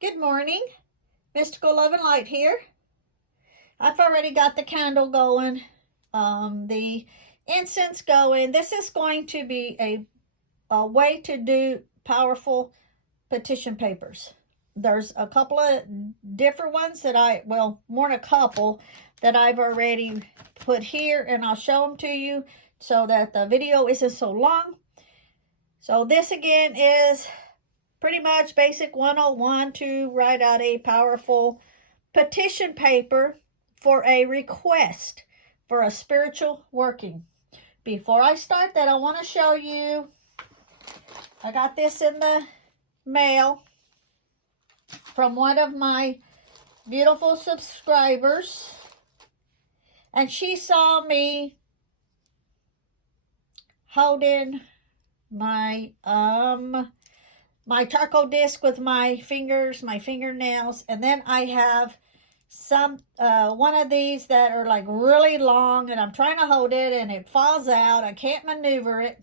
Good morning, Mystical Love and Light here. I've already got the candle going, the incense going. This is going to be a way to do powerful petition papers. There's a couple of different ones that more than a couple that I've already put here, and I'll show them to you so that the video isn't so long. So this again is pretty much basic 101 to write out a powerful petition paper for a request for a spiritual working. Before I start that, I want to show you, I got this in the mail from one of my beautiful subscribers, and she saw me holding my charcoal disc with my fingers, my fingernails, and then I have some one of these that are like really long, and I'm trying to hold it and it falls out. I can't maneuver it.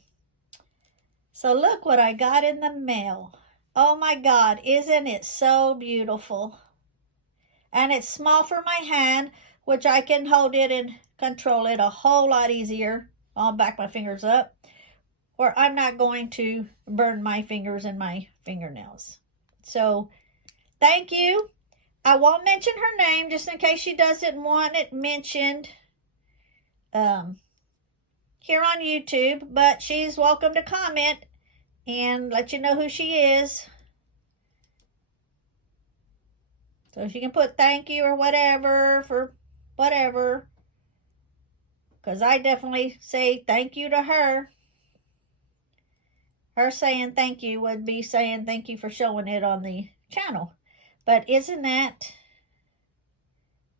So look what I got in the mail. Oh my God, isn't it so beautiful? And it's small for my hand, which I can hold it and control it a whole lot easier. I'll back my fingers up, or I'm not going to burn my fingers and my fingernails. So thank you. I won't mention her name just in case she doesn't want it mentioned here on YouTube, but she's welcome to comment and let you know who she is. So she can put thank you or whatever for whatever, because I definitely say thank you to her. Her saying thank you would be saying thank you for showing it on the channel. But isn't that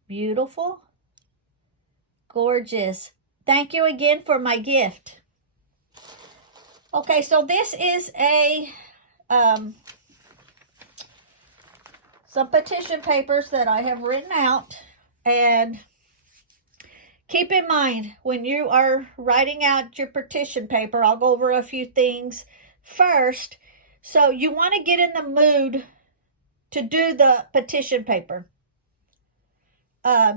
beautiful? Gorgeous. Thank you again for my gift. Okay, so this is some petition papers that I have written out. And keep in mind, when you are writing out your petition paper, I'll go over a few things first. So you want to get in the mood to do the petition paper.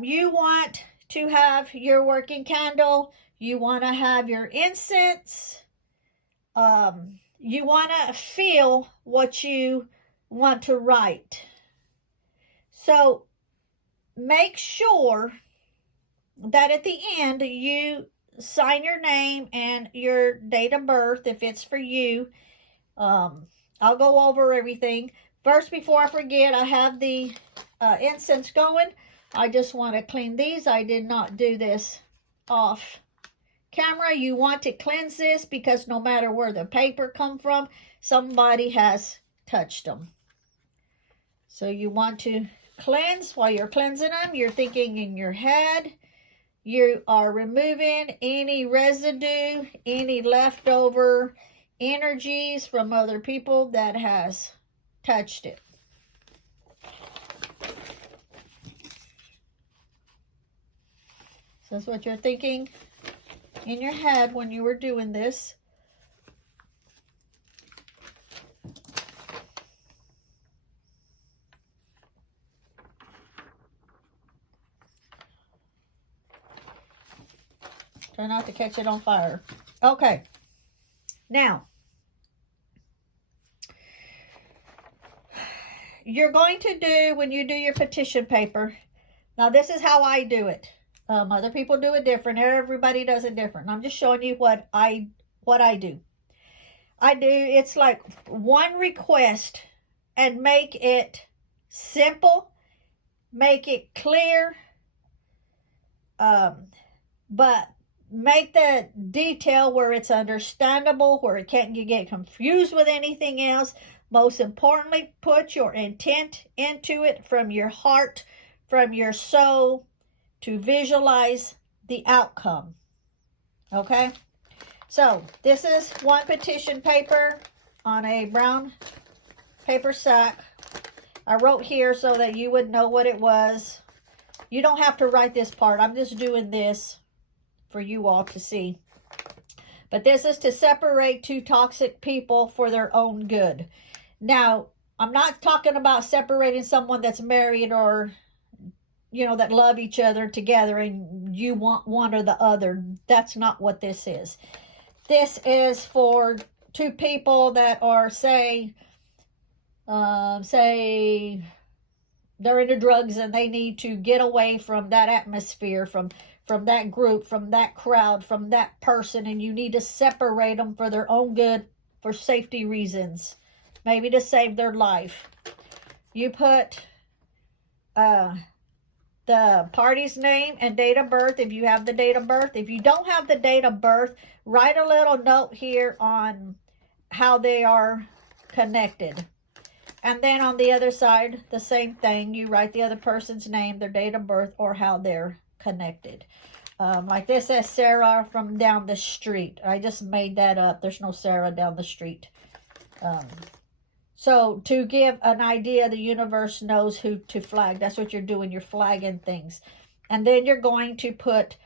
You want to have your working candle. You want to have your incense. You want to feel what you want to write. So make sure that at the end you sign your name and your date of birth if it's for you. I'll go over everything. First, before I forget, I have the incense going. I just want to clean these. I did not do this off camera. You want to cleanse this because no matter where the paper come from, somebody has touched them. So you want to cleanse. While you're cleansing them, you're thinking in your head. You are removing any residue, any leftover energies from other people that has touched it. So that's what you're thinking in your head when you were doing this. Try not to catch it on fire. Okay. Now, you're going to do, when you do your petition paper, now this is how I do it. Other people do it different. Everybody does it different. I'm just showing you what I do. It's like one request, and make it simple, make it clear, but make the detail where it's understandable, where it can't get confused with anything else. Most importantly, put your intent into it from your heart, from your soul, to visualize the outcome. Okay? So, this is one petition paper on a brown paper sack. I wrote here so that you would know what it was. You don't have to write this part. I'm just doing this for you all to see. But this is to separate two toxic people for their own good. Now, I'm not talking about separating someone that's married or, you know, that love each other together and you want one or the other. That's not what this is. This is for two people that are, say they're into drugs and they need to get away from that atmosphere, from that group, from that crowd, from that person, and you need to separate them for their own good, for safety reasons, maybe to save their life. You put the party's name and date of birth if you have the date of birth. If you don't have the date of birth, write a little note here on how they are connected. And then on the other side, the same thing. You write the other person's name, their date of birth, or how they're connected. Like this says Sarah from down the street. I just made that up. There's no Sarah down the street. So to give an idea, the universe knows who to flag. That's what you're doing. You're flagging things. And then you're going to put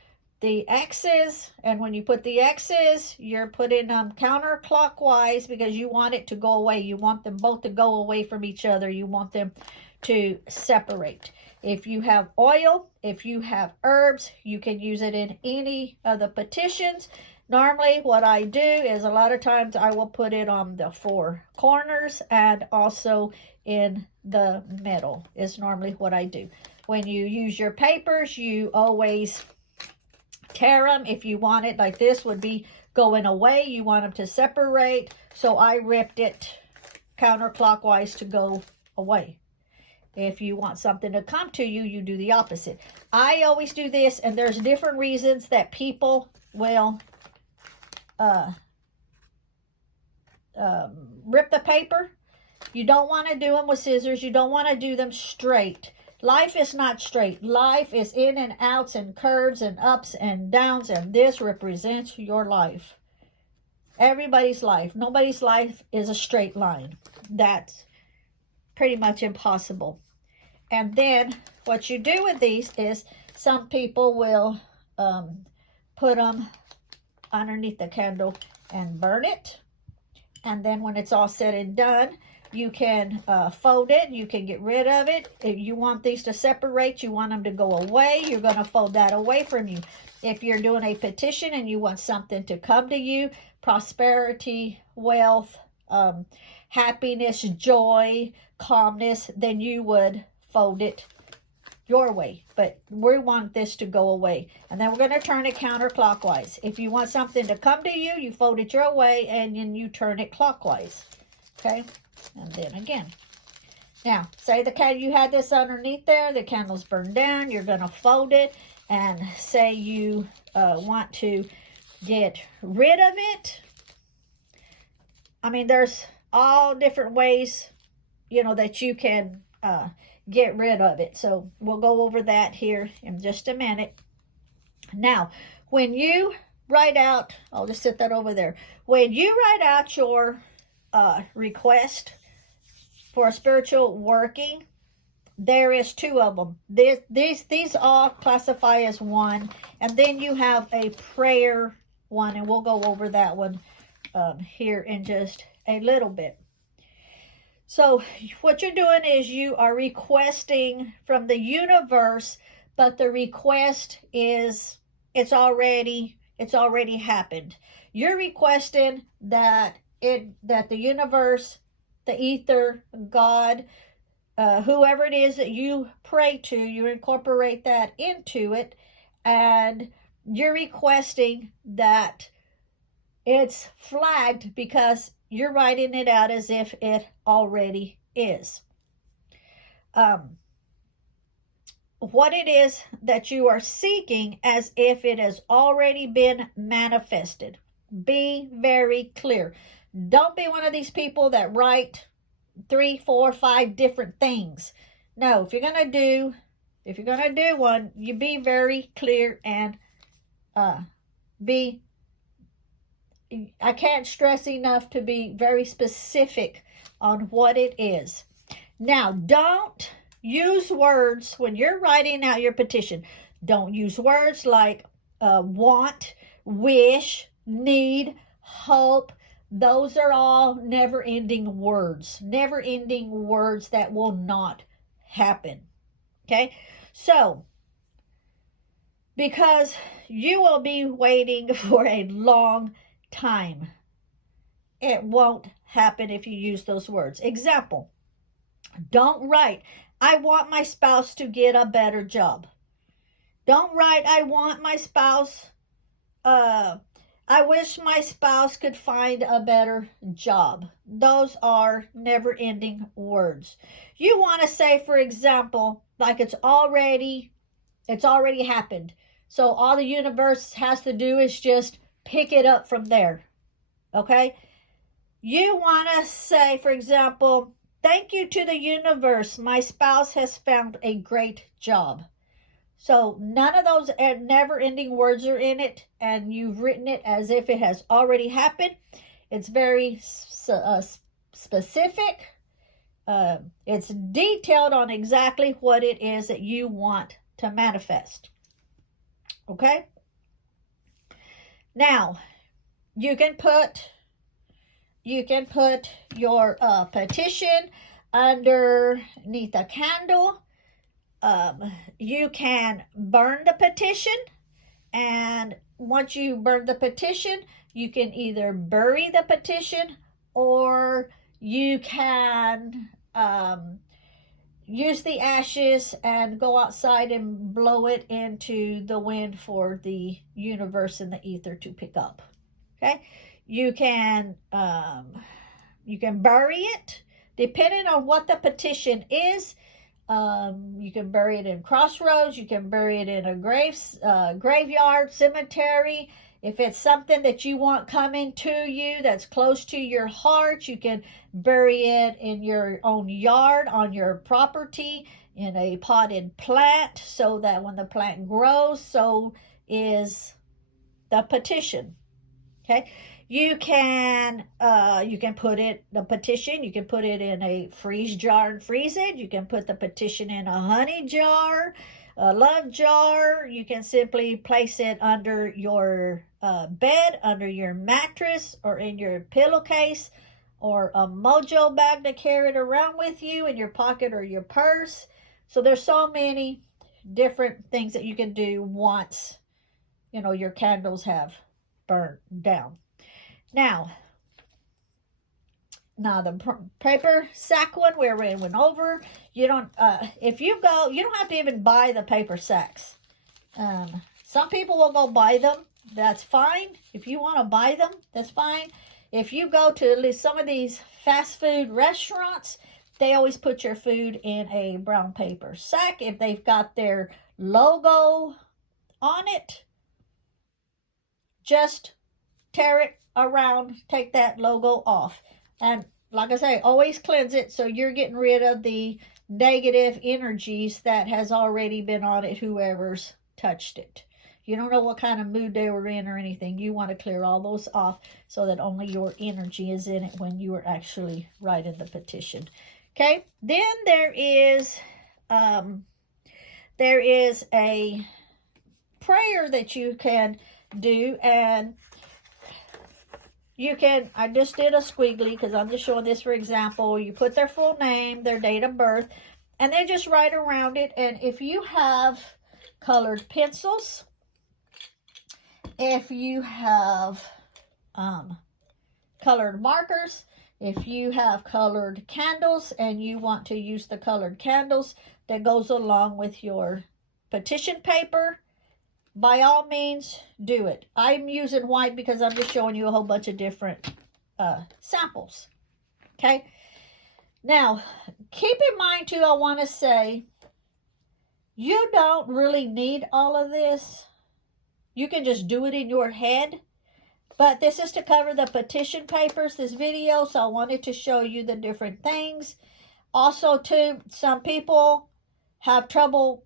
the X's. And when you put the X's, you're putting them counterclockwise because you want it to go away. You want them both to go away from each other. You want them to separate. If you have oil, if you have herbs, you can use it in any of the petitions. Normally, what I do is a lot of times I will put it on the four corners and also in the middle is normally what I do. When you use your papers, you always tear them. If you want it like this would be going away, you want them to separate. So I ripped it counterclockwise to go away. If you want something to come to you, you do the opposite. I always do this, and there's different reasons that people will rip the paper. You don't want to do them with scissors. You don't want to do them straight. Life is not straight. Life is in and outs and curves and ups and downs, and this represents your life. Everybody's life. Nobody's life is a straight line. That's pretty much impossible. And then what you do with these is some people will put them underneath the candle and burn it. And then when it's all said and done, you can fold it. You can get rid of it. If you want these to separate, you want them to go away, you're going to fold that away from you. If you're doing a petition and you want something to come to you, prosperity, wealth, happiness, joy, calmness, then you would fold it your way. But we want this to go away. And then we're going to turn it counterclockwise. If you want something to come to you, you fold it your way and then you turn it clockwise. Okay? And then again. Now, say the candle, you had this underneath there, the candle's burned down, you're going to fold it, and say you want to get rid of it. I mean, there's all different ways, you know, that you can get rid of it. So we'll go over that here in just a minute. Now, when you write out, I'll just set that over there. When you write out your request for a spiritual working, there is two of them. These all classify as one, and then you have a prayer one, and we'll go over that one here in just a little bit. So what you're doing is you are requesting from the universe, but the request is it's already happened. You're requesting that the universe, the ether, God, whoever it is that you pray to, you incorporate that into it, and you're requesting that it's flagged because you're writing it out as if it already is. What it is that you are seeking as if it has already been manifested. Be very clear. Don't be one of these people that write 3, 4, 5 different things. No, if you're gonna do one, you be very clear and I can't stress enough to be very specific on what it is. Now, don't use words when you're writing out your petition. Don't use words like want, wish, need, hope, Those are all never-ending words. Never-ending words that will not happen. Okay? So, because you will be waiting for a long time, it won't happen if you use those words. Example, don't write, I want my spouse to get a better job. Don't write, I want my spouse, I wish my spouse could find a better job. Those are never-ending words. You want to say, for example, like it's already happened. So all the universe has to do is just pick it up from there. Okay? You want to say, for example, thank you to the universe. My spouse has found a great job. So none of those never-ending words are in it, and you've written it as if it has already happened. It's very specific. It's detailed on exactly what it is that you want to manifest. Okay? Now, you can put your petition underneath a candle. You can burn the petition, and once you burn the petition, you can either bury the petition, or you can use the ashes and go outside and blow it into the wind for the universe and the ether to pick up. Okay, you can bury it depending on what the petition is. You can bury it in crossroads. You can bury it in a graveyard, cemetery. If it's something that you want coming to you that's close to your heart, you can bury it in your own yard, on your property, in a potted plant, so that when the plant grows, so is the petition. Okay, you can put the petition, you can put it in a freeze jar and freeze it. You can put the petition in a honey jar, a love jar. You can simply place it under your bed, under your mattress, or in your pillowcase, or a mojo bag to carry it around with you in your pocket or your purse. So there's so many different things that you can do once, your candles have burned down. Now the paper sack one we already went over. You don't you don't have to even buy the paper sacks. Some people will go buy them. That's fine. If you want to buy them, that's fine. If you go to at least some of these fast food restaurants, they always put your food in a brown paper sack. If they've got their logo on it, just tear it around, take that logo off. And like I say, always cleanse it, so you're getting rid of the negative energies that has already been on it, whoever's touched it. You don't know what kind of mood they were in or anything. You want to clear all those off so that only your energy is in it when you are actually writing the petition. Okay, then there is a prayer that you can do, and you can, I just did a squiggly because I'm just showing this for example. You put their full name, their date of birth, and then just write around it. And if you have colored pencils, if you have colored markers, if you have colored candles and you want to use the colored candles that goes along with your petition paper, by all means, do it. I'm using white because I'm just showing you a whole bunch of different samples. Okay? Now, keep in mind, too, I want to say, you don't really need all of this. You can just do it in your head. But this is to cover the petition papers, this video, so I wanted to show you the different things. Also, too, some people have trouble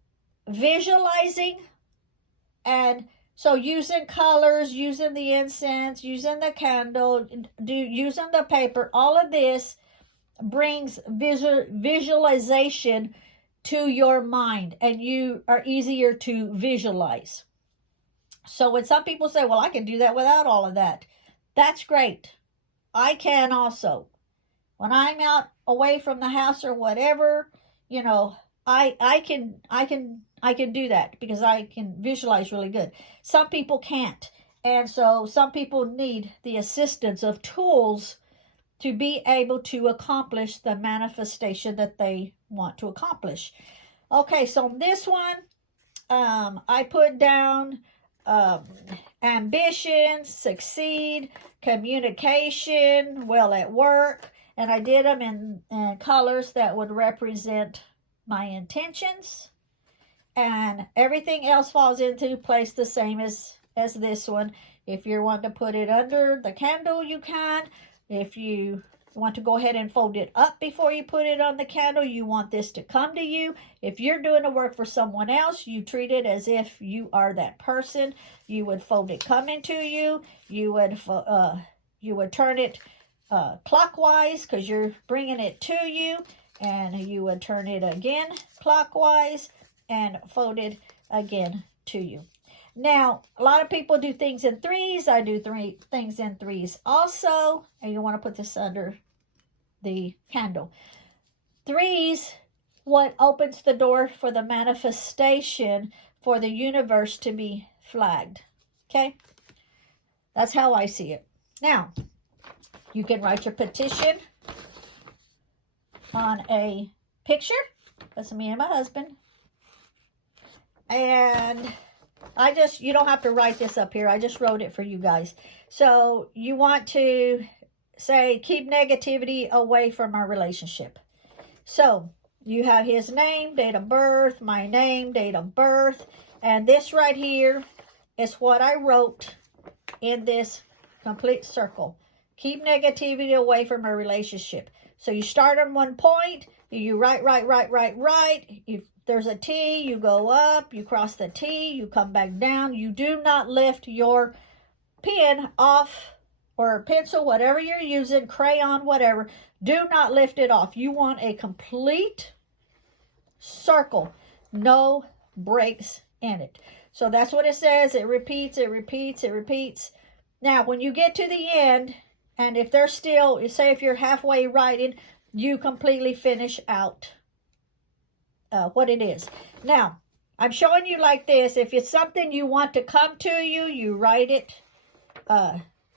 visualizing. And so using colors, using the incense, using the candle, using the paper, all of this brings visualization to your mind, and you are easier to visualize. So when some people say, well, I can do that without all of that, that's great. I can also. When I'm out away from the house or whatever, you know, I can do that because I can visualize really good. Some people can't. And so some people need the assistance of tools to be able to accomplish the manifestation that they want to accomplish. Okay, so this one, I put down ambition, succeed, communication, well at work, and I did them in colors that would represent my intentions. And everything else falls into place the same as this one. If you're wanting to put it under the candle, you can. If you want to go ahead and fold it up before you put it on the candle, you want this to come to you. If you're doing the work for someone else, you treat it as if you are that person. You would fold it coming to you. You would turn it clockwise because you're bringing it to you, and you would turn it again clockwise and fold it again to you. Now, a lot of people do things in threes. I do things in threes also. And you want to put this under the candle. Threes, what opens the door for the manifestation for the universe to be flagged. Okay? That's how I see it. Now, you can write your petition on a picture. That's me and my husband. And you don't have to write this up here. I just wrote it for you guys. So you want to say, keep negativity away from our relationship. So you have his name, date of birth, my name, date of birth. And this right here is what I wrote in this complete circle. Keep negativity away from our relationship. So you start on one point, you write. If there's a T, you go up, you cross the T, you come back down. You do not lift your pen off, or pencil, whatever you're using, crayon, whatever. Do not lift it off. You want a complete circle, no breaks in it. So that's what it says. It repeats, it repeats, it repeats. Now, when you get to the end, and if they're still, say if you're halfway writing, you completely finish out what it is. Now, I'm showing you like this. If it's something you want to come to you, you write it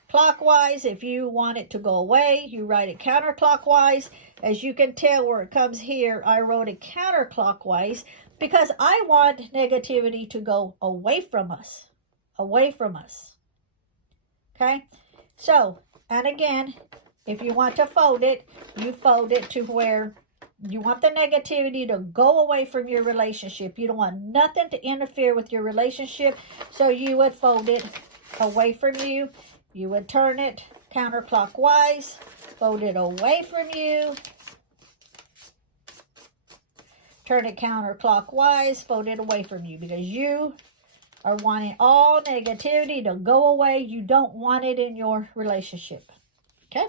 clockwise. If you want it to go away, you write it counterclockwise. As you can tell where it comes here, I wrote it counterclockwise because I want negativity to go away from us. Away from us. Okay? So, and again, if you want to fold it, you fold it to where you want the negativity to go away from your relationship. You don't want nothing to interfere with your relationship. So you would fold it away from you. You would turn it counterclockwise, fold it away from you. Turn it counterclockwise, fold it away from you, because you are wanting all negativity to go away. You don't want it in your relationship. Okay?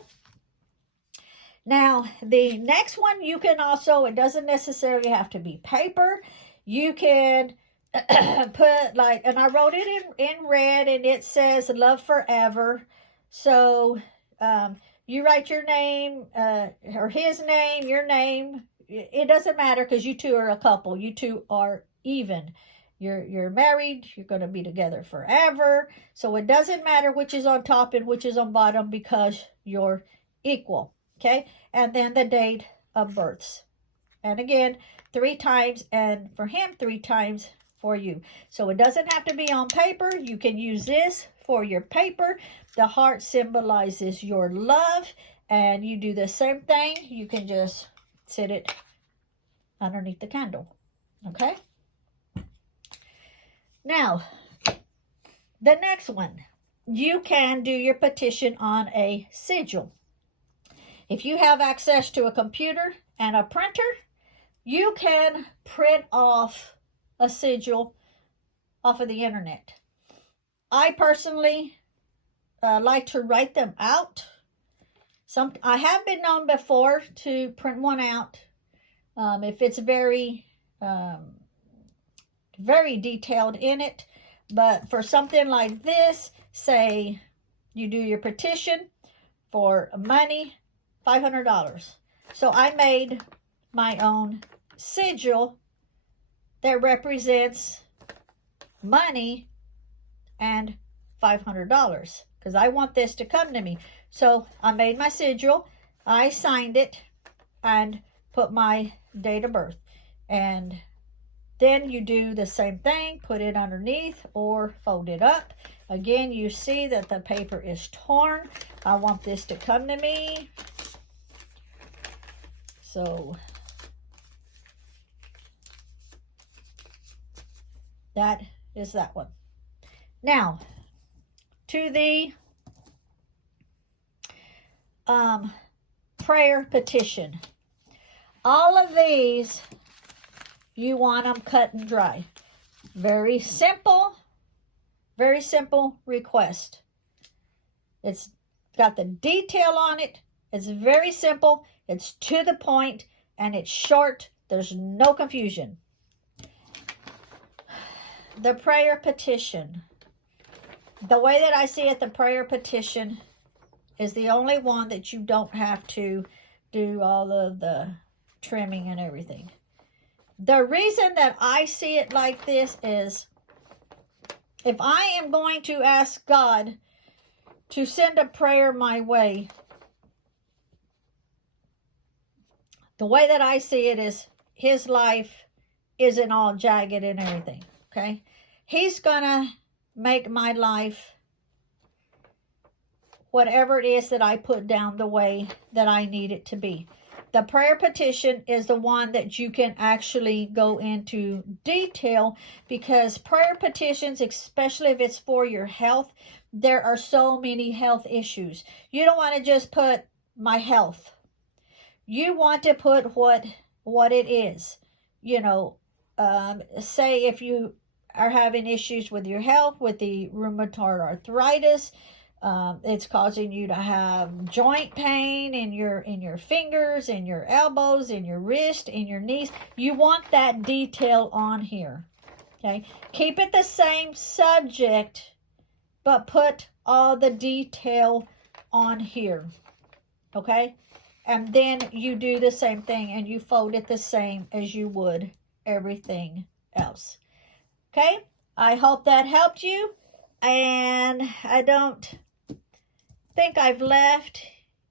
Now, the next one, you can also, it doesn't necessarily have to be paper. You can put like, and I wrote it in red, and it says love forever. So you write your name, or his name, your name. It doesn't matter, because you two are a couple. You two are even. You're married. You're going to be together forever. So it doesn't matter which is on top and which is on bottom, because you're equal. Okay, and then the date of births. And again, 3 times, and for him, 3 times for you. So it doesn't have to be on paper. You can use this for your paper. The heart symbolizes your love, and you do the same thing. You can just sit it underneath the candle. Okay? Now, the next one. You can do your petition on a sigil. If you have access to a computer and a printer, you can print off a sigil off of the internet. I personally like to write them out. I have been known before to print one out if it's very, very detailed in it. But for something like this, say you do your petition, for money, $500. So I made my own sigil that represents money and $500 because I want this to come to me. So I made my sigil, I signed it, and put my date of birth. And then you do the same thing, put it underneath or fold it up. Again, you see that the paper is torn. I want this to come to me. So that is that one. Now, to the prayer petition. All of these, you want them cut and dry. Very simple request. It's got the detail on it. It's very simple. It's to the point, and it's short. There's no confusion. The prayer petition. The way that I see it, the prayer petition is the only one that you don't have to do all of the trimming and everything. The reason that I see it like this is if I am going to ask God to send a prayer my way, the way that I see it is his life isn't all jagged and everything, okay? He's going to make my life whatever it is that I put down the way that I need it to be. The prayer petition is the one that you can actually go into detail, because prayer petitions, especially if it's for your health, there are so many health issues. You don't want to just put my health. You want to put what it is. You know, say if you are having issues with your health, with the rheumatoid arthritis, it's causing you to have joint pain in your fingers, in your elbows, in your wrist, in your knees. You want that detail on here. Okay, keep it the same subject, but put all the detail on here. Okay, and then you do the same thing and you fold it the same as you would everything else. Okay, I hope that helped you, and I don't think I've left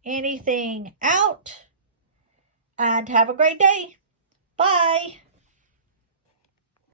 anything out. And have a great day. Bye.